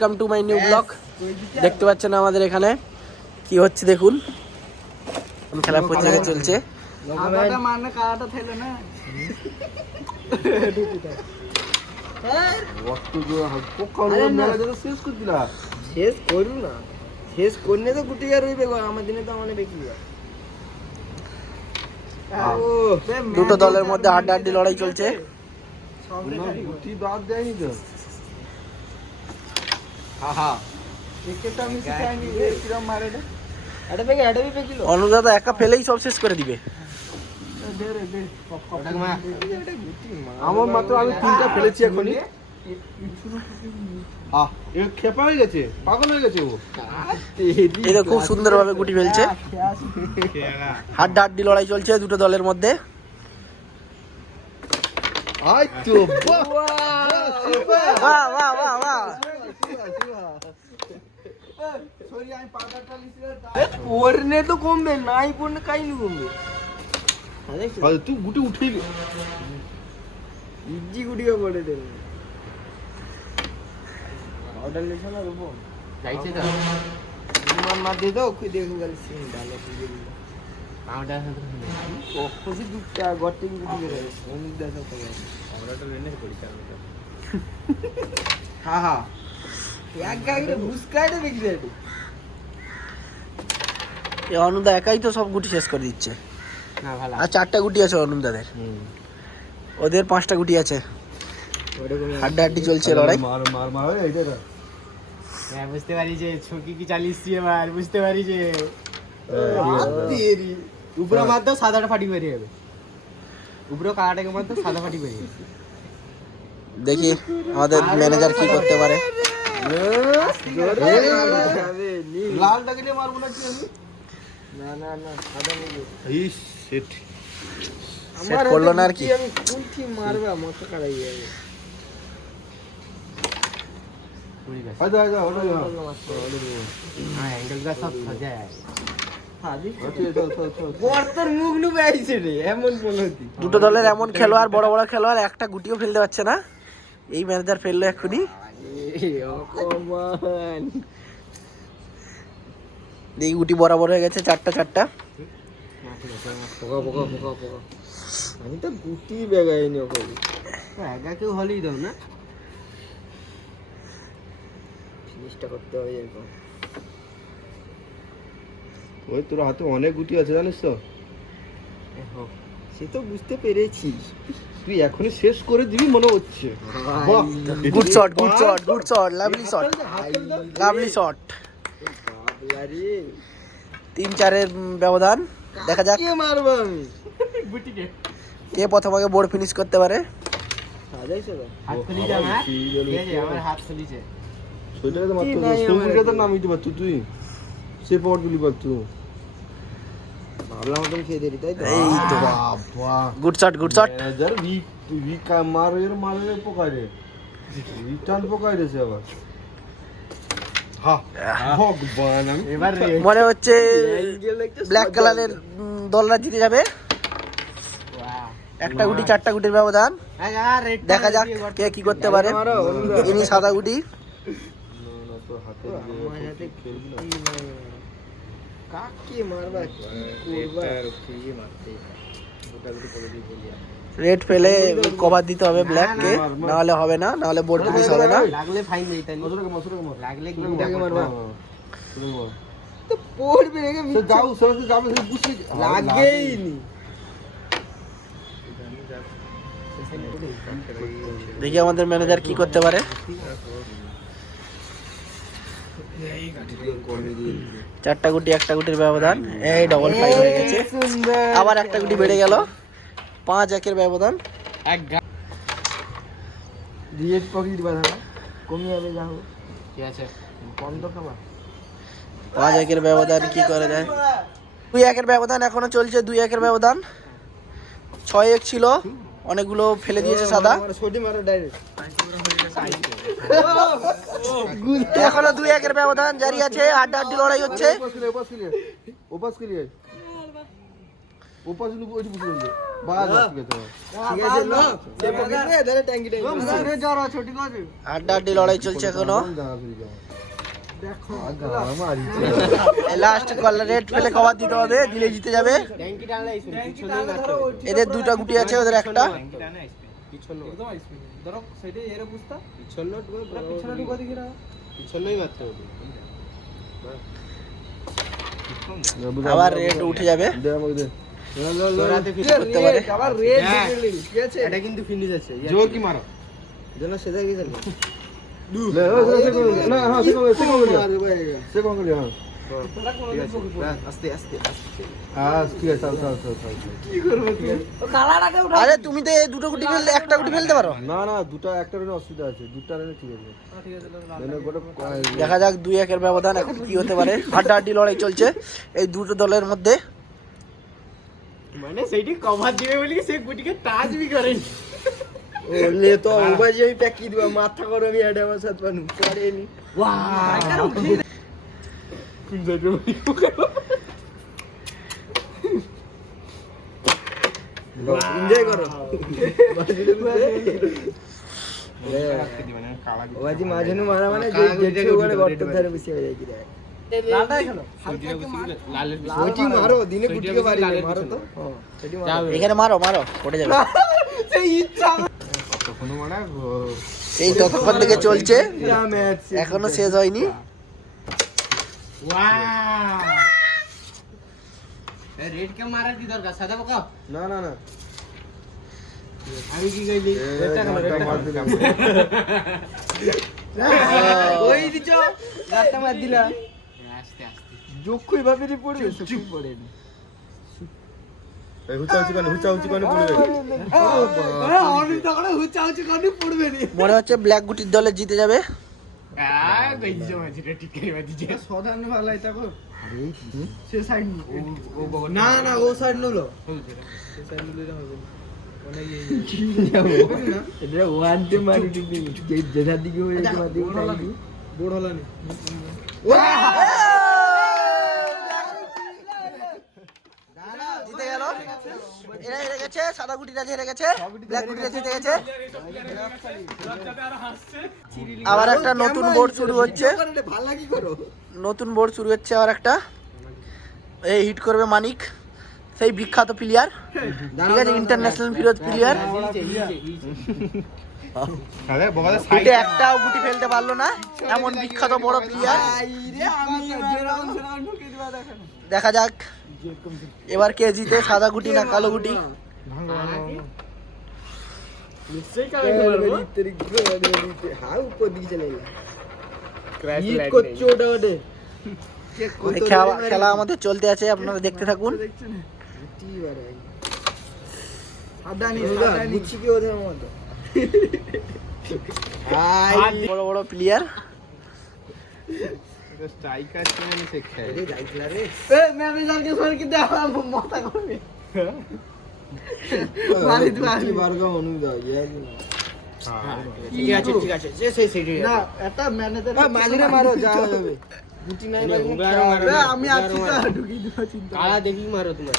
Welcome to my new blog. দেখতে পাচ্ছেন আমাদের এখানে কি হচ্ছে দেখুন, খেলা প্রতিযোগিতা চলছে। শেষ করু না, শেষ করলে তো গুটি আর রইবে আমার দিনে তো মানে বেশি দুটো দলের মধ্যে হাড্ডাহাড্ডি লড়াই চলছে। অনুদাদা একা ফেলেই সব শেষ করে দিবে। আমার মাত্র আমি 3টা ফেলেছি এখনই। খেপা হয়ে গেছে, পাগল হয়ে গেছে ও। এটা খুব সুন্দরভাবে গুটি ফেলছে। হাড্ডাহাড্ডি লড়াই চলছে দুটো দলের মধ্যে। বাহ বাহ বাহ বাহ। পড়নে তো কমবে, নাই পড়নে কাইনি কমবে। তুই গুটি উঠেই ইজি গুটিকে পড়ে দেবে। অর্ডার লেছ না রূপ যাইছে তো মার দে দাও কই দেখুন গাল সিন ডালে দিয়ে দিল আউটা সাথে খুশি দুটা গটে গুটি করে অনেক দাদা তো অর্ডারটা লেনে করি চালটা হ্যাঁ হ্যাঁ এক গাইরে বুসকাইতে দেখি রে। এই অনুদা একাই তো সব গুটি শেষ করে দিচ্ছে। না ভালো আর 4টা গুটি আছে অনুদাদের, ওদের 5টা গুটি আছে। হাড্ডাহাড্ডি চলছে লড়াই। মার মার মার এইটা হ্যাঁ বুঝতে পারি যে ছকি কি চালিয়েছি এবার, বুঝতে পারি যে উপরে মার দাও সাদাটা ফাটি বেরিয়ে যাবে, উপরে কালাটাকে মার দাও সাদা ফাটি বেরিয়ে যাবে। দেখি আমাদের ম্যানেজার কি করতে পারে। লালটাকে নিয়ে মারবো না কি আমি? না না না সাদা নিয়ে ইস শিট, সেট করলো না আর কি। আমি কোনটি মারবে মাথা কাটাই যাবে। আচ্ছা আচ্ছা ওটা হ্যাঁ অ্যাঙ্গেলটা সব সাজা আছে। দুটো দলের এমন খেলোয়াড়, বড় বড় খেলোয়াড়, একটা গুটিও ফেলতে পারছে না। এই ম্যানেজার ফেললো এক্ষুনি। এই গুটি বরাবর হয়ে গেছে 4টা। আমি তো গুটি বেগাইনি ওকে একা কেউ হলেই দাও না, জিনিসটা করতে হবে এরকম। ওই তোর হাতে অনেক গুটি আছে জানিস তো। সে তো বুঝতে পেরেছি, তুই এখনই শেষ করে দিবি মনে হচ্ছে। Good shot, good shot, good shot, lovely shot, lovely shot. 3-4 ব্যবধান। দেখা যাক কে মারবো আমি গুটিকে, কে প্রথম আগে বোর্ড ফিনিশ করতে পারে। সাজাইছো তো হাত খুলি যা না, এই যে আমার হাত খুলিছে। সেটাকে তো মাত্র সুগুলকে তো নামিয়ে দিবা তুই সে পড় দিলি পারতু। ভাবলাম তুমি খেয়ে দেরি তাই তো। এই তো বাবা good shot, good shot. Manager we মারে পোকারে রিটার্ন পোকারে সে আবার। হ্যাঁ ভগবান আমি এবার মনে হচ্ছে ব্ল্যাক কালারের দলরা জিতে যাবে। একটা গুটি 4টা গুটির ব্যবধান। দেখা যাক কে কি করতে পারে। ইনি সাদা গুটি। কাকে মারবা করবা খেয়ে মারতে রেড ফেলে কভার দিতে হবে ব্ল্যাক কে, না হলে হবে না, না হলে বোর্ড ফিনিশ হবে না। লাগলে ফাইন দেই তাই লাগলে গুটাকে মারবা শুরু তো পড়বে রেগে সে যাও সে যাবে সে বুঝতে লাগেই নি। দেখি আমাদের ম্যানেজার কি করতে পারে। 4টা গুটি 1টা গুটির ব্যবধান। এই ডবল ফাইভ হয়ে গেছে, আবার একটা গুটি বেড়ে গেল। 5-1 ব্যবধান। ডিএট পকেট দিবা না কমে যাবে যাও ঠিক আছে বন্ধ খাবা। 5-1 ব্যবধান কি করে যায়। 2-1 ব্যবধান এখনো চলছে। 2-1 ব্যবধান। 6-1 ছিল, অনেকগুলো ফেলে দিয়েছে সাদা। এখনো 2-1 ব্যবধান জারি আছে। হাড্ডাহাড্ডি লড়াই হচ্ছে। ও পাশে নুকু ওইটি বুঝে দিবে বাস ঠিক আছে ঠিক আছে না সে পকেট রে ধরে ট্যাঙ্কি রে যারা ছোটি কাছে হাড্ডাহাড্ডি লড়াই চলছে এখনো। দেখো লাস্ট কলার রেড ফেলে কভার দিতে হবে, দিলে জিতে যাবে। ট্যাঙ্কি টানলে আইসো পিছনে মারতে এদের দুটো গুটি আছে, ওদের একটা। পিছনে একদম আইসো ধরো সেটা এর বুঝতা পিছনে পুরো পিছনে ঢুকা দিকে না পিছনেই মারতে হবে। আবার রেড উঠে যাবে। দে আমাকে দে লড়াতে ফিনিশ করতে পারে আবার রেড দেখলি ঠিক আছে এটা কিন্তু ফিনিশ আছে জোর কি মারো যেন সেটা কি চলে ले से को ना हां से को से को हां আস্তে আস্তে আস্তে हां ठीक है चल चल चल चल কি করব তুই ও কালাটাকে উঠা আরে তুমি তো এই দুটো গুটি ফেললে একটা গুটি ফেলতে পারো। না না দুটো একটা রেনে অসুবিধা আছে দুটো রেনে ঠিক আছে ঠিক আছে রেনে গোটা দেখা যাক 2-1 ব্যবধান এখন কি হতে পারে। হাড্ডাহাড্ডি লড়াই চলছে এই দুটো দলের মধ্যে। মানে সেইটি কভার দিবে বলি সে গুটিকে টাচ বি করেনি ও লে তো ওবাজি আমি প্যাক কি দিবা মাথা করো আমি এডা আমার সাথে বানু করেনি ওয়াও কোন যাইবে এনজয় করো ওবাজি মাঝেনু মারা মানে যেতে ওরে গর্ত ধরে বসে হয়ে যায় কি রে লালটা খেলো লালের ওইটি মারো দিনে গুটিকে মারি মারো তো হ্যাঁ সেটি মারো এখানে মারো মারো পড়ে যাবে। সেই ইচ্ছা তখন মানে এই ততক্ষণ থেকে চলছে, যা ম্যাচ এখনো শেষ হয়নি। ওয়াও রেড কে মারার কি দরকার সাদা বকা না না না আমি কি কইলি রেডটা খেলো রেডটা মার দিলাম ওই দিছো রাতটা মার দিলা আস্তে আস্তে জোক্ষই ভাবে রি পড়বে সুখই পড়েনি এই হুচা হুচি কোনে পড়বে আমি তো করে হুচা হুচি কোনে পড়বে নি মনে হচ্ছে ব্ল্যাক গুটির দলে জিতে যাবে। গইছো মাঝে ঠিক করে বাদিছে সাধারণ ভালো এটা কো সে সাইড না না ও সাইড নলো সে সাইড নলে হবে অনেক ইয়ে এটা ওয়ান টু মারি দিবি যেটা দিকে হয়ে যাবে দিকে বোর্ড হলো না জিতে গেল, এরা হেরে গেছে। সাদা গুটিটা হেরে গেছে, ব্ল্যাক গুটিটা জিতে গেছে। আবার একটা নতুন বোর্ড শুরু হচ্ছে, ভালো লাগি করো নতুন বোর্ড শুরু হচ্ছে আবার একটা। এই হিট করবে মানিক, সেই বিখ্যাত প্লেয়ার, ঠিক আছে, ইন্টারন্যাশনাল ফিরোজ প্লেয়ার। আরে বগালে হিটে একটাও গুটি ফেলতে পারলো না, এমন বিখ্যাত বড় প্লেয়ার। দেখা যাক এবার কে জিতে, সাদা গুটি না কালো গুটি। নিশ্চয়ই কাবে মারবো হ্যাঁ উপর দিকে চলে গেল হিট করছে ওটা ওটা খেলা আমাদের চলতে আছে, আপনারা দেখতে থাকুন। বড় বড় প্লেয়ার, স্ট্রাইকার কেমন শিখছে ম্যানেজারকে ফোন কি দেওয়া মাথা করবে বারগা অনুদা ঠিক আছে ঠিক আছে সেই না এটা ম্যানেজার মাঝিরে মারো যা যাবে গুটি নাই মারো আমি আছি তো ঢুকি দিবা চিন্তা কালা দেখি মারো তোমার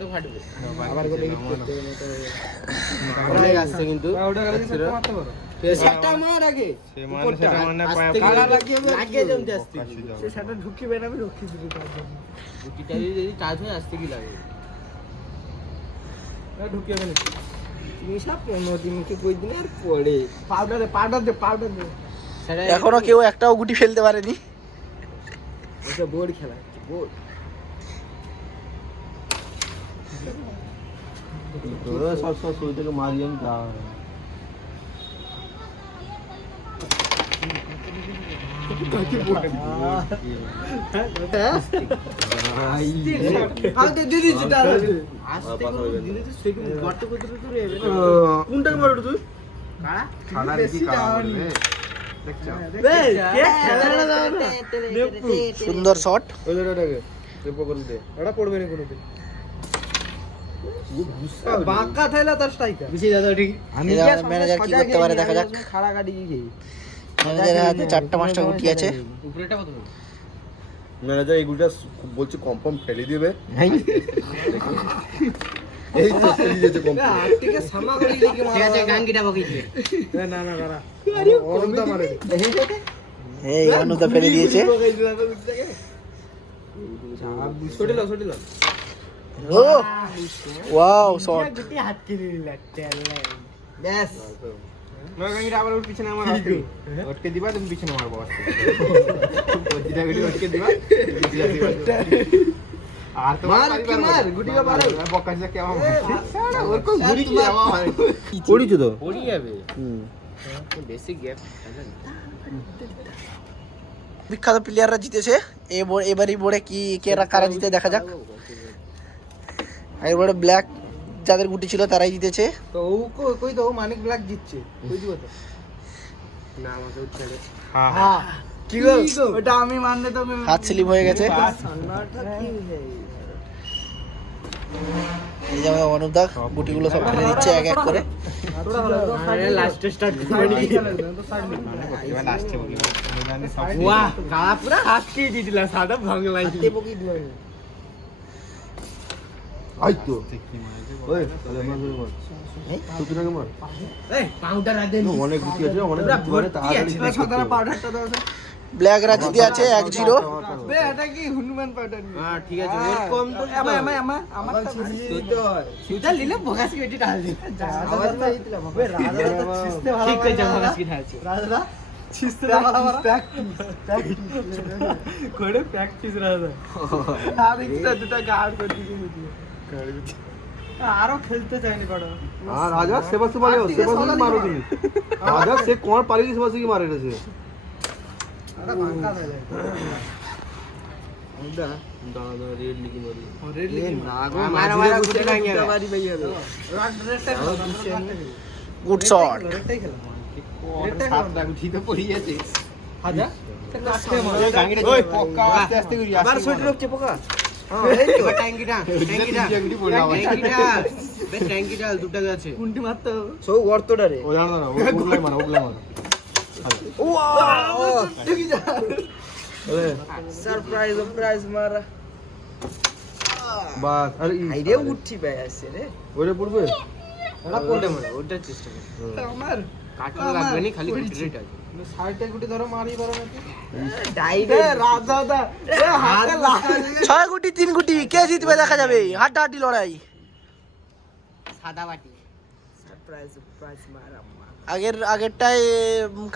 তো ফাটবে আবার করে হিট করতে হবে তো অনেক আসছে কিন্তু ওটা গেলে মারতে পারো সেটা মার আগে সে মানে সেটা মানে কালা লাগিয়ে জমতে আসছে সে সেটা ঢুকিবে না আমি রক্ষি দিব তার জন্য গুটিটা যদি টাচ হয় আসতে কি লাগে ঢুকিয়ে না তুমি সব 15 দিন কি কই দিন আর পড়ে পাউডার দে এখনো কেউ একটাও গুটি ফেলতে পারেনি। এটা বোর্ড খেলা বোর্ড তোরা সব সই থেকে মারিয়াম যা কোনটা মারো তুই সুন্দর শট, ওটা পড়বে না কোনোদিন বাঁকা থাইলা তার স্ট্রাইকার বেশি দাদা ঠিক আমি ম্যানেজার কি করতে পারে দেখা যাক। খাড়া গাড়ি গিয়ে ম্যানেজারের হাতে 4টা 5টা গুটি আছে। উপরেটা কত ম্যানেজার এগুলোটা বলছে কনফার্ম ফেলে দিবে এই তো ফেলে দিয়েছে কনফার্ম ঠিক আছে সামা করে লিখে মারা ঠিক আছে গাঙ্গিটা বকি দিবে না না না আরে অরুণদা মারে এই অনুদা ফেলে দিয়েছে ছোট লো ও ওয়াও শট গুটি হাত কিনে নিলা ব্যাস নয় গাঙ্গিটা আবার ওর পিছনে আমার আসবে ওটকে দিবা তুমি পিছনে মারবো আসতে ওদিটা গুটি ওটকে দিবা আর তো মার গুটি কা মারো বক্কা যা কেমন ওর কো গুটি কি আমার পড়িছো তো পড়ি যাবে বেসিক গ্যাপ বিখ্যাত প্লেয়াররা জিতেছে এবারই বোর্ডে কি কারা জিতে দেখা যাক। এবারে ব্ল্যাক যাদের গুটি ছিল তারাই জিতেছে। তো ও কই তো মানিক ব্ল্যাক জিতছে কই দিব তো না আমাকে উঠছে হ্যাঁ কি গো ওটা আমি মানলে তো হাত স্লিপ হয়ে গেছে। সান্নাটা কি হই এই যে আমাদের অনুদা গুটিগুলো সব ফেলে দিচ্ছে এক এক করে। আরে লাস্ট স্টার্ট করে নি এবার লাস্টে বলি ওয়াহ কালা পুরা হাত কি দিলা সাদা ভাঙলাই তে বকি দিলাই আই তো ওই তাহলে মার মার তুই না মার এই পাউডার আ দেন অনেক গুটি আছে অনেক গুটি মানে তাড়াতাড়ি সাদা পাউডারটা দাও ব্ল্যাকরা জিতে আছে 1-0। বে এটা কি হনুমান পাউডার হ্যাঁ ঠিক আছে এর কম তো আমার তো সুদা লিলে বগাস কি ঢাল দে আওয়াজ তো এইতলা বে রাজা তো ছিস্তে ভালো ঠিক কই যা বগাস কি ঢালছে রাজা ছিস্তে ভালো ভালো প্র্যাকটিস কোড়ে প্র্যাকটিস রাজা আর একটা দুটা গার্ড করে দিয়েছে আরো খেলতে চাইনি বড় আর রাজা সেবা সেবা মারো তুমি রাজা সে কোন পারি সেবা কি মারে রেছে আরে ভাঙা যায় ওটা দাদা রেড লিখি মারি রেড লিখি না গো মারা গুটি ভাঙিয়া বাড়ি ভাইয়া রেডটা গুড শট। রেডটাই খেলা রেডটা সাতটা গুটি তো পড়ি আছে হাজা গাঙ্গিটা ওই পোকা আস্তে আস্তে করি আবার ছুটি রোকছে পোকা হ্যাঁ এই তো ট্যাঙ্কিটা বে ট্যাঙ্কিটা দুটো আছে কোনটি মারতে সব গর্তটা রে ও জানো না ওগুলাই মারা ওয়াও ঠিক যা সারপ্রাইজ মারা বাস আরে আইরে উঠি ভাই আসছে রে ওরে পড়বে এটা কোনটা মারে ওটা চেষ্টা কর আমার কাটতে লাগবে না খালি গুটি রেট আছে সাইডে গুটি ধরো মারি পারো নাকি ডাইরেক্ট রাজা দা হাতে লাগা 6 গুটি 3 গুটি কে জিতবে দেখা যাবে। হাড্ডাহাড্ডি লড়াই। সাদা বাটি সারপ্রাইজ মারা আগেরটায়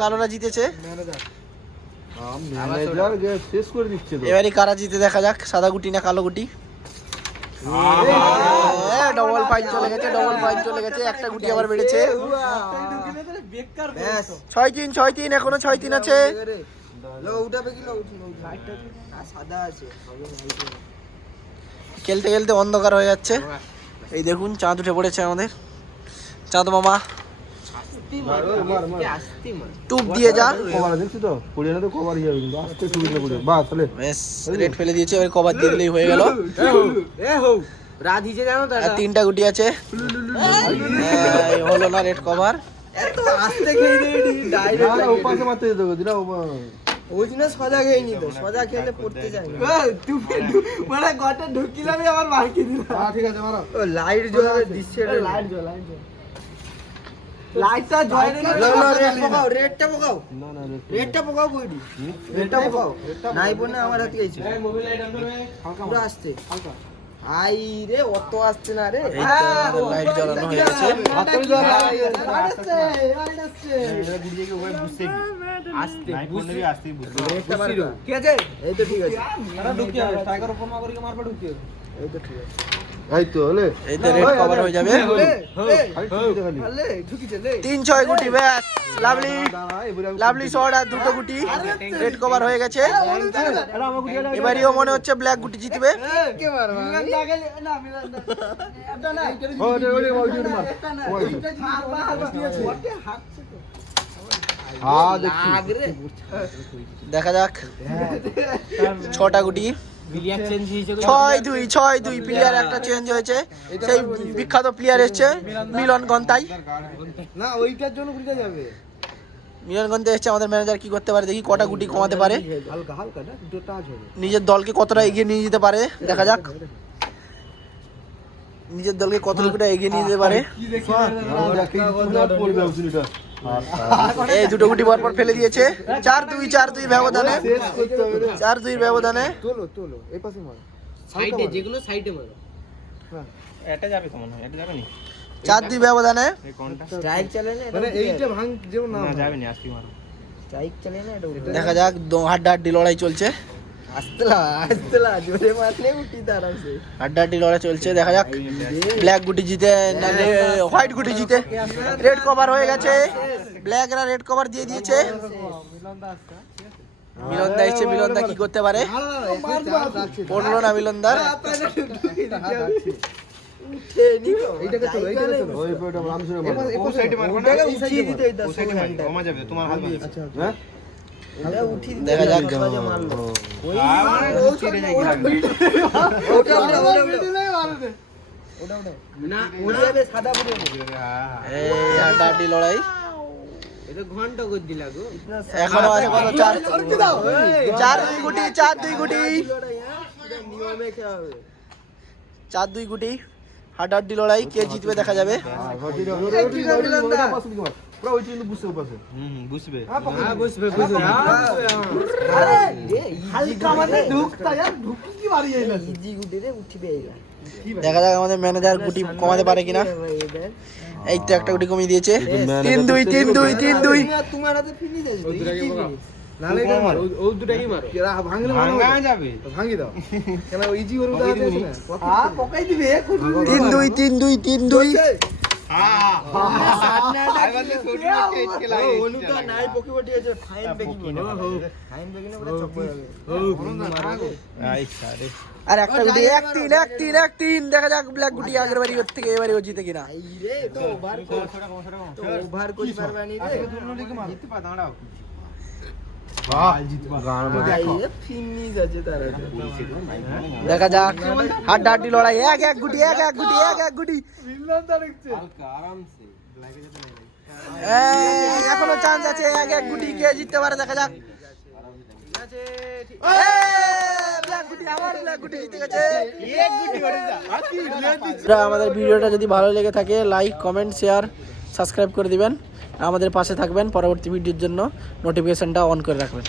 কালোরা জিতেছে। ম্যানেজার শেষ করে দিচ্ছে তো এবারে কারা জিতে দেখা যাক, সাদা গুটি না কালো গুটি। ডবল পয়েন্ট চলে গেছে একটা গুটি আবার বেড়েছে। 6-3 এখনো 6-3 আছে। খেলতে খেলতে অন্ধকার হয়ে যাচ্ছে। এই দেখুন চাঁদ উঠে পড়েছে আমাদের চাঁদ মামা। টুপ দিয়ে যা কভার দেখছি তো পড়িয়ে তো কভার হয়ে যাবে কিন্তু আস্তে সুবিধা করে বাস তাহলে বেশ রেড ফেলে দিয়েছে। এবার কভার দিয়ে দিলেই হয়ে গেল। রাধিছে জানো তো আর 3টা গুটি আছে। হলো না রেড কভার। এত আস্তে খেয়ে ডাইরেক্ট উপাসে মারতে যেতে হবে দিনা ওই দিনে সজা খেয়ে নি তো সজা খেলে পড়তে যায় না তুমি মানে গটা ঢুকিলামই আমার মারকে দিলা। হ্যাঁ ঠিক আছে মারো ও লাইট জ্বলে দিচ্ছে লাইট লাইটটা জ্বলে না রেডটা পোকাও না না রেডটা পোকাও কইডি রেডটা পোকাও নাই বনে আমার হাতে গেছে এই মোবাইল লাইট অন করবে পুরো আসছে হালকা আই রে অত আসছে না রে এই তো লাইট জ্বালানো হয়ে গেছে। হাততালি দাও আসছে এটা গুড়িয়ে ওই বুঝছে কি আসতে বুঝছি আসতে বুঝছি রেডটা মারো ঠিক আছে এই তো ঠিক আছে আরে ঢুকি হবে টাইগার ওপর মা করি মারবা ঢুকি এই তো ঠিক আছে এই তো হলে এই তো রেড কভার হয়ে যাবে। আলে ঢুকি চলে 3-6 গুটি ব্যাস লাভলি শট আর 2টো গুটি রেড কভার হয়ে গেছে। এবারেও মনে হচ্ছে ব্ল্যাক গুটি জিতবে। কে মারবা মিলান লাগলে না মিলান এটা না হ্যাঁ দেখি দেখা যাক 6টা গুটি। 6-2 প্লেয়ার একটা চেঞ্জ হয়েছে। সেই বিখ্যাত প্লেয়ার এসছে মিলন গন্তাই। না ওইটার জন্য ঘুরে যাবে মিলনগঞ্জে এসছে আমাদের ম্যানেজার, কি করতে পারে দেখি, কটা গুটি কমাতে পারে, হালকা হালকা না দুটো টাচ হবে নিজের দলকে কতটা এগিয়ে নিয়ে যেতে পারে দেখা যাক, নিজের দলকে কতটুকুটা এগিয়ে নিয়ে যেতে পারে। এই দুটো গুটি পর ফেলে দিয়েছে, 4-2 ব্যবধানে, 4-2 ব্যবধানে। তোলো তোলো এই পাশে মারো, সাইডে যেগুলো সাইডে মারো। এটা যাবে তো মনে হয়, এটা যাবে না 4-2 ব্যবধানে। স্ট্রাইক চলে না, মানে এইটা ভাঙ যেও না যাবে না, আজকে মারো স্ট্রাইক চলে না, এটা দেখা যাক, হাড্ডাহাড্ডি লড়াই চলছে, আস্তলা জোরে মারলে উঠি আরামসে। হাড্ডাহাড্ডি লড়াই চলছে, দেখা যাক ব্ল্যাক গুটি জিতে না হোয়াইট গুটি জিতে। রেড কভার হয়ে গেছে, ব্ল্যাকরা রেড কভার দিয়ে দিয়েছে। মিলনদা এসছে, মিলনদা কি করতে পারে, পড়লো না মিলনদার। এইটাকে চলো, এইটাকে চলো ওই পয়টা রামসুরে মারো ও সাইডে মারবো না, ওটাকে উঠিয়ে উঠিয়ে দিতে এটা সাইডে মারবো, কমা যাবে তোমার হাত দিয়ে। আচ্ছা হ্যাঁ এটা উঠিয়ে দিতে দেখা যাক। মাঝে মারলো ওই ও ছেড়ে যায় ওটা ওটা না উড়ে যাবে, সাদা পড়ে যাবে। এই হাড্ডাহাড্ডি লড়াই এটা ঘন্টা করে দিলা গো। এখনো আছে, কত 4-2 গুটি, 4-2 গুটি, নিয়মে খেলা হবে। 4-2 গুটি, হাড্ডাহাড্ডি লড়াই, কে জিতবে দেখা যাবে। বুঝবে হ্যাঁ বুঝবে বুঝবে। হালকা মানে ঢুকতা यार, ঢুকি কি মারি যাইলা, ইজি গুটি রে উঠিবে এইলা। দেখা যাক আমাদের ম্যানেজার গুটি কমাতে পারে কিনা। এই তো একটা গুটি কমিয়ে দিয়েছে, 3-2। তোমার হাতে ফিনিশ আছে, ইজি ফিনিশ। নালে এটা মারো ও দুটাই মারো। কেরা ভাঙলে মারো ভাঙা যাবে, ভাঙি দাও কেন ইজি ওর উঠা আছে না পকাই দিবে 3-2। অনুটা নাই পকি বটি আছে, ফাইন বেকিং ফাইন বেকিং বলে চপ যাবে। আর একটা গুটি, 1-3 দেখা যাক ব্ল্যাক গুটি আগের বাড়ি ওর থেকে এবারে ও জিতে কিনা। এই রে তো ওভার তো ওভার করতে পারবে না রে, জিততে পা দাঁড়াও ফিনিশ আছে তার হাতে। দেখা যাক হাড্ডাহাড্ডি লড়াই, এক গুটি। এই, এখনো চান্স আছে, এক গুটি, কে জিততে পারে দেখা যাক। ব্ল্যাক গুটি, আবার ব্ল্যাক গুটি জিতে গেছে। আমাদের ভিডিওটা যদি ভালো লেগে থাকে লাইক, কমেন্ট, শেয়ার, সাবস্ক্রাইব করে দিবেন, আমাদের পাশে থাকবেন, পরবর্তী ভিডিওর জন্য নোটিফিকেশনটা অন করে রাখবেন।